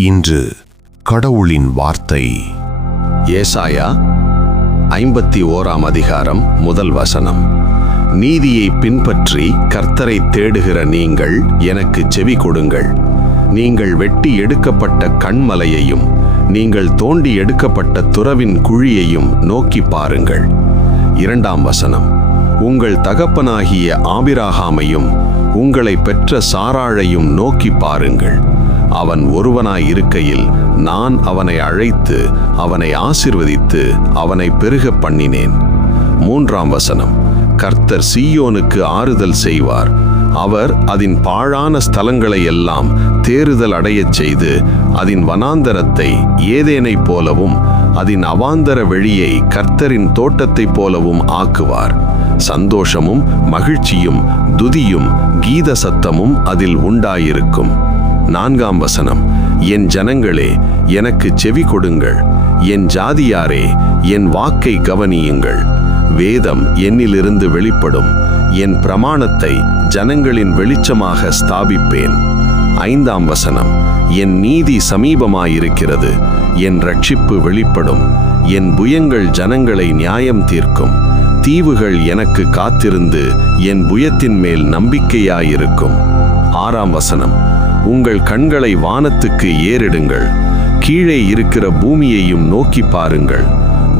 இன்று கடவுளின் வார்த்தை. ஏசாயா 51ஆம் அதிகாரம் 1 வசனம். நீதியை பின்பற்றி கர்த்தரை தேடுகிற நீங்கள் எனக்கு செவி கொடுங்கள். நீங்கள் வெட்டி எடுக்கப்பட்ட கண்மலையையும் நீங்கள் தோண்டி எடுக்கப்பட்ட துறவின் குழியையும் நோக்கி பாருங்கள். 2ஆம் வசனம். உங்கள் தகப்பனாகிய ஆபிரகாமையும் உங்களை பெற்ற சாராளையும் நோக்கி பாருங்கள். அவன் ஒருவனாயிருக்கையில் நான் அவனை அழைத்து அவனை ஆசீர்வதித்து அவனை பெருக பண்ணினேன். 3ஆம் வசனம். கர்த்தர் சீயோனுக்கு ஆறுதல் செய்வார். அவர் அதன் பாழான ஸ்தலங்களை எல்லாம் தேறுதல் அடையச் செய்து அதன் வனாந்தரத்தை ஏதேனைப் போலவும் அதன் அவாந்தர வெளியை கர்த்தரின் தோட்டத்தைப் போலவும் ஆக்குவார். சந்தோஷமும் மகிழ்ச்சியும் துதியும் கீத சத்தமும் அதில் உண்டாயிருக்கும். 4ஆம் வசனம். என் ஜனங்களே எனக்கு செவி கொடுங்கள். என் ஜாதியாரே என் வாக்கை கவனியுங்கள். வேதம் என்னிலிருந்து வெளிப்படும். என் பிரமாணத்தை ஜனங்களின் வெளிச்சமாக ஸ்தாபிப்பேன். 5ஆம் வசனம். என் நீதி சமீபமாயிருக்கிறது. என் ரட்சிப்பு வெளிப்படும். என் புயங்கள் ஜனங்களை நியாயம் தீர்க்கும். தீவுகள் எனக்கு காத்திருந்து என் புயத்தின் மேல் நம்பிக்கையாயிருக்கும். 6ஆம் வசனம். உங்கள் கண்களை வானத்துக்கு ஏறிடுங்கள். கீழே இருக்கிற பூமியையும் நோக்கி பாருங்கள்.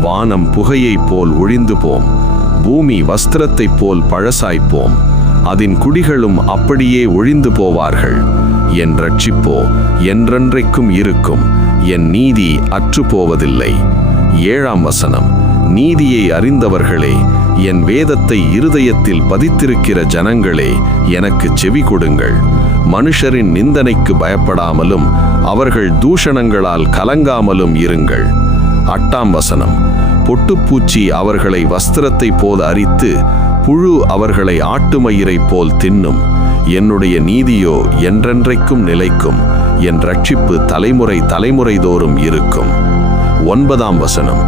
வானம் புகையைப் போல் ஒழிந்து போம். பூமி வஸ்திரத்தைப் போல் பழசாய்ப்போம். அதன் குடிகளும் அப்படியே ஒழிந்து போவார்கள். என் ரட்சிப்போ என்றென்றைக்கும் இருக்கும். என் நீதி அற்றுப்போவதில்லை. 7ஆம் வசனம். நீதியை அறிந்தவர்களே, என் வேதத்தை இருதயத்தில் பதித்திருக்கிற ஜனங்களே எனக்கு செவி கொடுங்கள். மனுஷரின் நிந்தனைக்கு பயப்படாமலும் அவர்கள் தூஷணங்களால் கலங்காமலும் இருங்கள். 8ஆம் வசனம். பொட்டுப்பூச்சி அவர்களை வஸ்திரத்தைப் போல் அரித்து புழு அவர்களை ஆட்டுமயிரைப் போல் தின்னும். என்னுடைய நீதியோ என்றென்றைக்கும் நிலைக்கும். என் ரட்சிப்பு தலைமுறை தலைமுறைதோறும் இருக்கும். 9ஆம் வசனம்.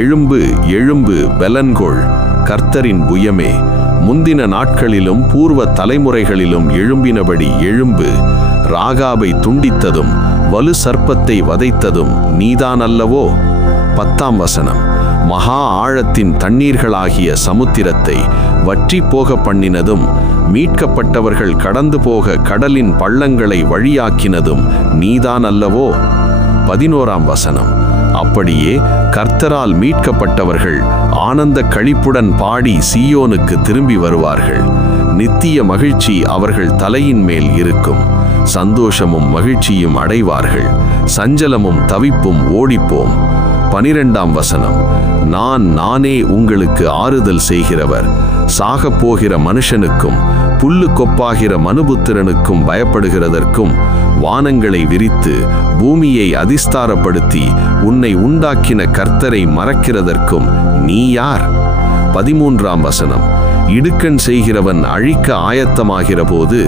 எழும்பு எழும்பு பெலன்கொள், கர்த்தரின் புயமே. முந்தின நாட்களிலும் பூர்வ தலைமுறைகளிலும் எழும்பினபடி எழும்பு. ராகாபை துண்டித்ததும் வலு சர்ப்பத்தை வதைத்ததும் நீதான் அல்லவோ? 10ஆம் வசனம். மகா ஆழத்தின் தண்ணீர்களாகிய சமுத்திரத்தை வற்றி போக பண்ணினதும் மீட்கப்பட்டவர்கள் கடந்து போக கடலின் பள்ளங்களை வழியாக்கினதும் நீதான் அல்லவோ? 11ஆம் வசனம். அப்படியே கர்த்தரால் மீட்கப்பட்டவர்கள் ஆனந்த களிப்புடன் பாடி சீயோனுக்கு திரும்பி வருவார்கள். நித்திய மகிழ்ச்சி அவர்கள் தலையின் மேல் இருக்கும். சந்தோஷமும் மகிழ்ச்சியும் அடைவார்கள். சஞ்சலமும் தவிப்பும் ஓடிப்போம். 12ஆம் வசனம். நானே உங்களுக்கு ஆறுதல் செய்கிறவர். சாகப் போகிற மனுஷனுக்கும் புல்லு கொப்பாகிற மனுபுத்திரனுக்கும் பயப்படுகிறதற்கும் வானங்களை விரித்து பூமியை அதிஸ்தாரப்படுத்தி உன்னை உண்டாக்கின கர்த்தரை மறக்கிறதற்கும் நீ யார்? 13ஆம் வசனம். இடுக்கண் செய்கிறவன் அழிக்க ஆயத்தமாகிற போது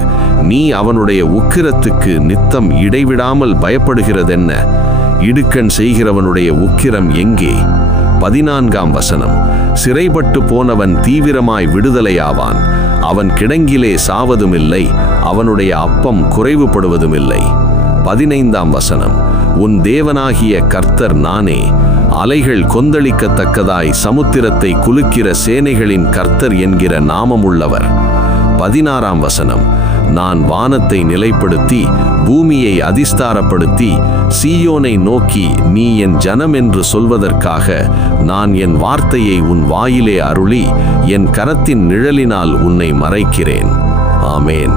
நீ அவனுடைய உக்கிரத்துக்கு நித்தம் இடைவிடாமல் பயப்படுகிறதென்ன? இடுக்கண் செய்கிறவனுடைய உக்கிரம் எங்கே? 14ஆம் வசனம். சிறைப்பட்டு போனவன் தீவிரமாய் விடுதலையாவான். அவன் கிடங்கிலே சாவதுமில்லை. அவனுடைய அப்பம் குறைவுபடுவதுமில்லை. 15ஆம் வசனம். உன் தேவனாகிய கர்த்தர் நானே. அலைகள் கொந்தளிக்கத்தக்கதாய் சமுத்திரத்தை குலுக்கிற சேனைகளின் கர்த்தர் என்கிற நாமமுள்ளவர். 16ஆம் வசனம். நான் வானத்தை நிலைப்படுத்தி பூமியை அதிஸ்தாரப்படுத்தி சீயோனை நோக்கி நீ என் ஜனம் என்று சொல்வதற்காக நான் என் வார்த்தையை உன் வாயிலே அருளி என் கரத்தின் நிழலினால் உன்னை மறைக்கிறேன். ஆமேன்.